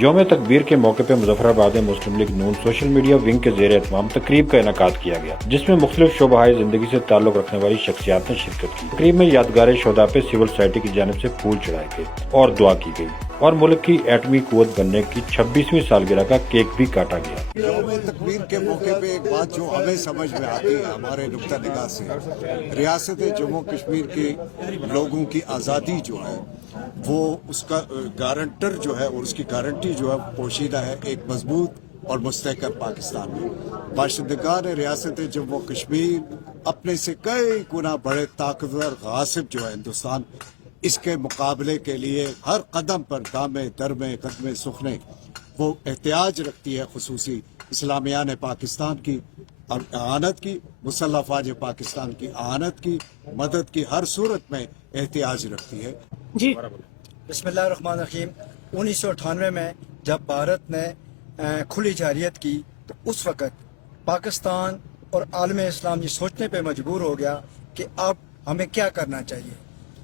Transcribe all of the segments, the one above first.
यौम तकबीर के मौके पर मुजफ्फराबाद में मुस्लिम लीग नून सोशल मीडिया विंग के ज़ेर एहतमाम तकरीब का इनेकाद किया गया, जिसमें मुख्तलिफ शोबाए जिंदगी से ताल्लुक रखने वाली शख्सियात ने शिरकत की। तकरीब में यादगार शोधा पे सिविल सोसाइटी की जानिब से फूल चढ़ाए गए और दुआ की गई और मुल्क की एटमी कुव्वत बनने की 26वीं सालगिरह का केक भी काटा गया। यौम तकबीर के मौके पे एक बात जो हमें समझ में आती है हमारे नुक्ता निगाह से, रियासत जम्मू कश्मीर के लोगों की आज़ादी जो है वो उसका गारंटर जो है और उसकी गारंटी जो है पोशीदा है एक मजबूत और मुस्तहकम पाकिस्तान में। बाशिंदगान रियासत जम्मू कश्मीर अपने से कई गुना बड़े ताकतवर गासिब जो है हिंदुस्तान, इसके मुकाबले के लिए हर कदम पर दामे दरमे कदमे सुखने वो एहतियाज रखती है। खुसूसी इस्लामिया ने पाकिस्तान की आनत की, मुसल्लह फ़ौज पाकिस्तान की आनत की, मदद की हर सूरत में एहतियाज रखती है। जी बिस्मिल्लाहिर्रहमानिर्रहीम। 1998 में जब भारत ने खुली जारियत की तो उस वक़्त पाकिस्तान और आलम इस्लाम ये सोचने पे मजबूर हो गया कि अब हमें क्या करना चाहिए।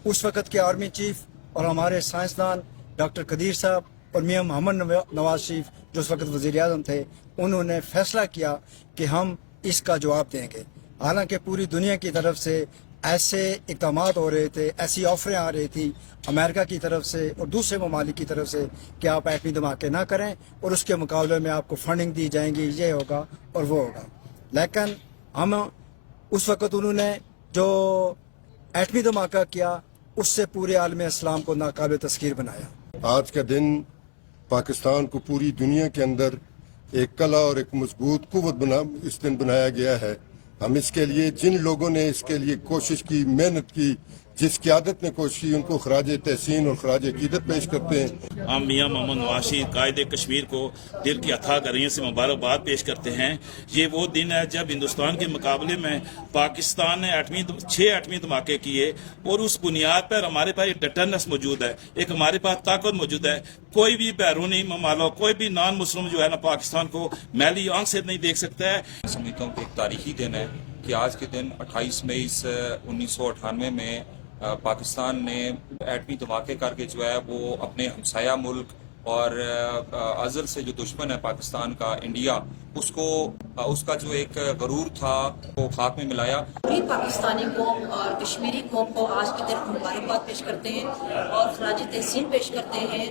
उस वक़्त के आर्मी चीफ और हमारे साइंसदान डॉक्टर कदीर साहब और मियां मोहम्मद नवाज शरीफ जो उस वक़्त वज़ीर आज़म थे, उन्होंने फैसला किया कि हम इसका जवाब देंगे। हालांकि पूरी दुनिया की तरफ से ऐसे इक़दामात हो रहे थे, ऐसी ऑफरें आ रही थी अमेरिका की तरफ से और दूसरे ममालिक की तरफ से कि आप एटमी धमाके ना करें और उसके मुकाबले में आपको फंडिंग दी जाएंगी, ये होगा और वो होगा। लेकिन हम उस वक़्त उन्होंने जो एटमी धमाका किया उससे पूरे आलम इस्लाम को नाकाबिल तस्खीर बनाया। आज का दिन पाकिस्तान को पूरी दुनिया के अंदर एक कला और एक मजबूत कुव्वत इस दिन बनाया गया है। हम इसके लिए जिन लोगों ने इसके लिए कोशिश की, मेहनत की, जिस क़यादत ने कोशिश की, उनको खराज तहसीन और खराज अकीदत पेश करते हैं। हम मियां मोहम्मद नवाज शरीफ कायदे कश्मीर को दिल की अथाह गरीं से मुबारकबाद पेश करते हैं। ये वो दिन है जब हिंदुस्तान के मुकाबले में पाकिस्तान ने 6 एटमी धमाके किए और उस बुनियाद पर हमारे पास एक डटरनेस मौजूद है, एक हमारे पास ताकत मौजूद है। कोई भी बैरूनी ममालिक, कोई भी नॉन मुस्लिम जो है ना पाकिस्तान को मैली आंख से नहीं देख सकता है। समझता हूँ कि एक तारीखी दिन है कि आज के दिन 28 मई 1998 में पाकिस्तान ने एटमी धमाके करके जो है वो अपने हमसाया मुल्क और अज़ल से जो दुश्मन है पाकिस्तान का इंडिया, उसको उसका जो एक गरूर था वो खाक में मिलाया। पूरी पाकिस्तानी कौम और कश्मीरी कौम को आज के दिन मुबारकबाद पेश करते हैं और खराज तहसीन पेश करते हैं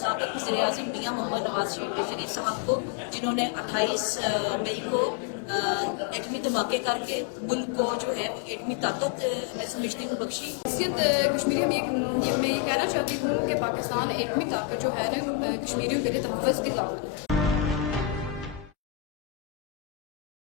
साबिक़ वज़ीर आज़म मियां मोहम्मद नवाज शरीफ साहब को, जिन्होंने 28 मई को एटमी धमाके करके मुल्क को जो है एटमी ताकत मैं समझती हूँ बख्शी। कश्मीरी मैं ये कहना चाहती हूँ कि पाकिस्तान एटमी ताकत जो है ना कश्मीरियों के लिए तहफ़्फ़ुज़ की ताकत है।